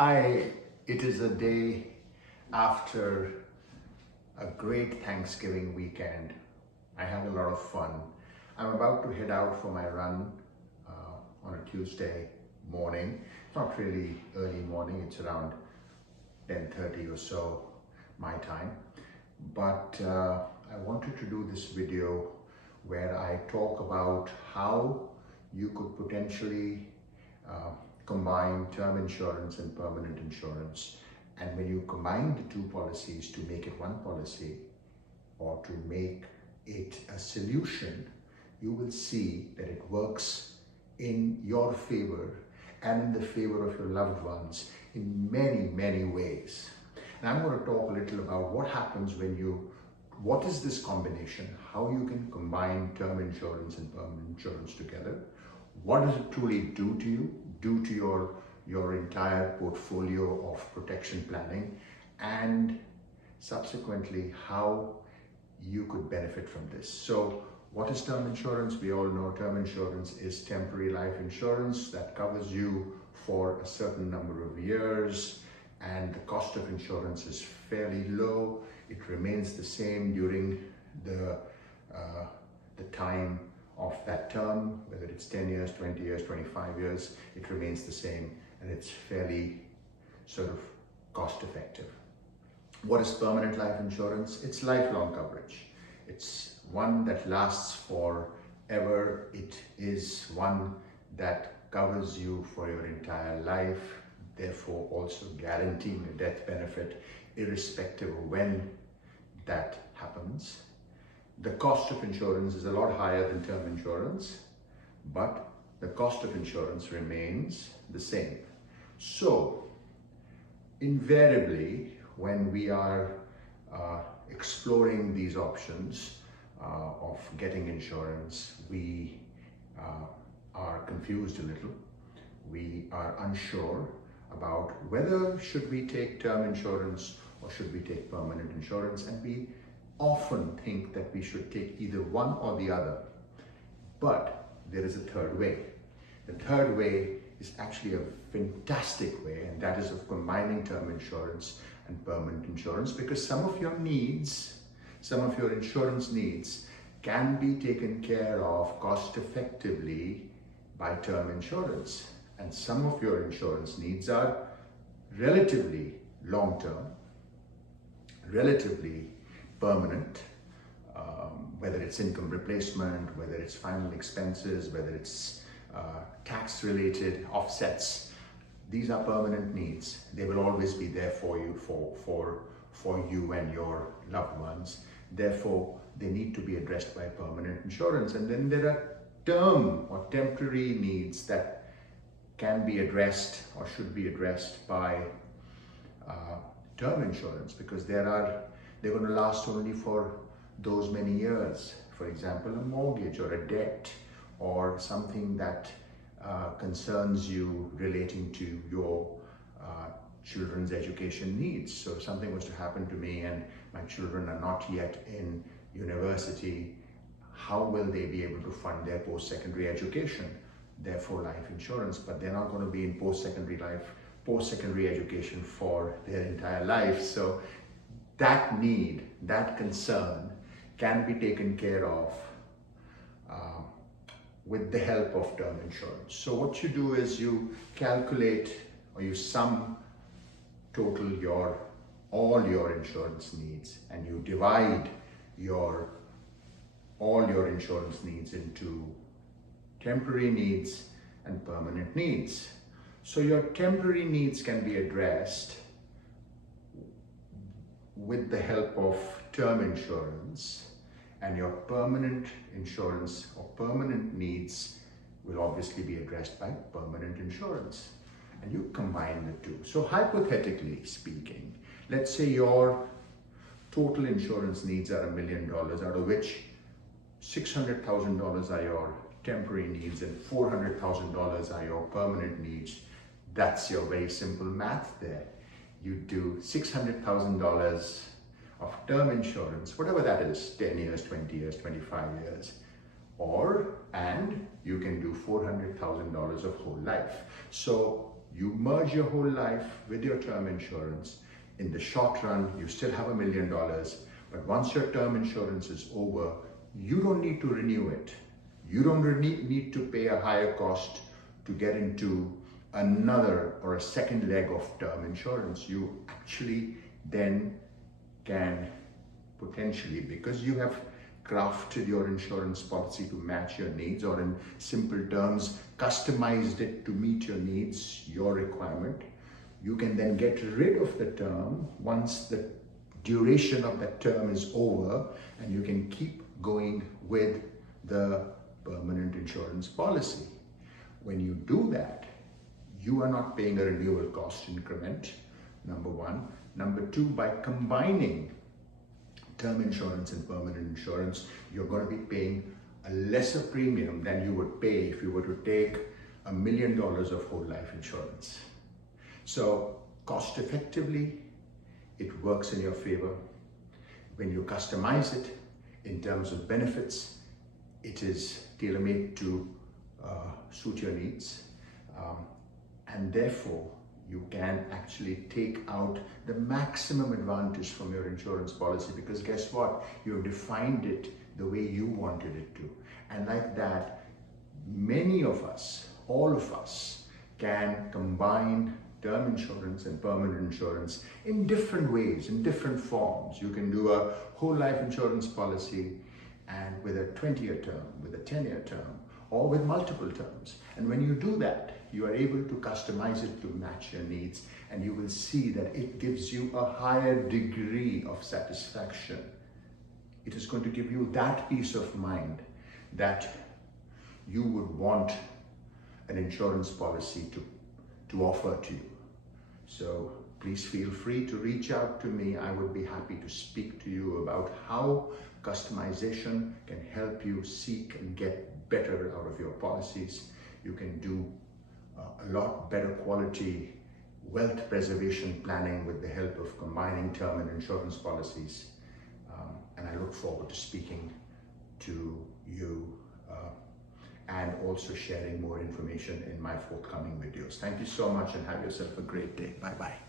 It is a day after a great Thanksgiving weekend. I had a lot of fun. I'm about to head out for my run on a Tuesday morning. It's not really early morning, it's around 10:30 or so my time. But I wanted to do this video where I talk about how you could potentially combine term insurance and permanent insurance. And when you combine the two policies to make it one policy or to make it a solution, you will see that it works in your favor and in the favor of your loved ones in many, many ways. And I'm going to talk a little about what happens what is this combination, how you can combine term insurance and permanent insurance together. What does it truly do to you, do to your entire portfolio of protection planning, and subsequently how you could benefit from this. So what is term insurance? We all know term insurance is temporary life insurance that covers you for a certain number of years, and the cost of insurance is fairly low. It remains the same during the time of that term, whether it's 10 years, 20 years, 25 years, it remains the same, and it's fairly sort of cost effective. What is permanent life insurance? It's lifelong coverage. It's one that lasts forever. It is one that covers you for your entire life, therefore also guaranteeing a death benefit irrespective of when that happens. The cost of insurance is a lot higher than term insurance, but the cost of insurance remains the same. So invariably, when we are exploring these options of getting insurance, we are confused a little. We are unsure about whether should we take term insurance or should we take permanent insurance, and we often think that we should take either one or the other. But there is a third way. The third way is actually a fantastic way, and that is of combining term insurance and permanent insurance, because some of your needs, some of your insurance needs can be taken care of cost effectively by term insurance. And some of your insurance needs are relatively long-term, relatively permanent, whether it's income replacement, whether it's final expenses, whether it's tax-related offsets. These are permanent needs. They will always be there for you, for you and your loved ones. Therefore, they need to be addressed by permanent insurance. And then there are term or temporary needs that can be addressed or should be addressed by term insurance, because they're going to last only for those many years. For example, a mortgage or a debt or something that concerns you relating to your children's education needs. So if something was to happen to me and my children are not yet in university, how will they be able to fund their post-secondary education? Therefore, life insurance. But they're not going to be in post-secondary education for their entire life. So that need, that concern can be taken care of with the help of term insurance. So what you do is you calculate or you sum total all your insurance needs, and you divide all your insurance needs into temporary needs and permanent needs. So your temporary needs can be addressed with the help of term insurance, and your permanent insurance or permanent needs will obviously be addressed by permanent insurance. And you combine the two. So hypothetically speaking, let's say your total insurance needs are $1 million, out of which $600,000 are your temporary needs and $400,000 are your permanent needs. That's your very simple math there. You do $600,000 of term insurance, whatever that is, 10 years, 20 years, 25 years, and you can do $400,000 of whole life. So You merge your whole life with your term insurance. In the short run, you still have $1 million, but once your term insurance is over, you don't need to renew it. You don't need to pay a higher cost to get into another or a second leg of term insurance. You actually then can potentially, because you have crafted your insurance policy to match your needs, or in simple terms, customized it to meet your needs, your requirement, you can then get rid of the term once the duration of that term is over, and you can keep going with the permanent insurance policy. When you do that, you are not paying a renewal cost increment, number one. Number two, by combining term insurance and permanent insurance, you're going to be paying a lesser premium than you would pay if you were to take $1 million of whole life insurance. So cost effectively, it works in your favor. When you customize it in terms of benefits, it is tailor-made to suit your needs. And therefore, you can actually take out the maximum advantage from your insurance policy, because guess what? You've defined it the way you wanted it to. And like that, many of us, all of us, can combine term insurance and permanent insurance in different ways, in different forms. You can do a whole life insurance policy and with a 20-year term, with a 10-year term, or with multiple terms. And when you do that, you are able to customize it to match your needs, and you will see that it gives you a higher degree of satisfaction. It is going to give you that peace of mind that you would want an insurance policy to offer to you. So please feel free to reach out to me. I would be happy to speak to you about how customization can help you seek and get better out of your policies. You can do a lot better quality wealth preservation planning with the help of combining term and insurance policies. And I look forward to speaking to you and also sharing more information in my forthcoming videos. Thank you so much and have yourself a great day. Bye-bye.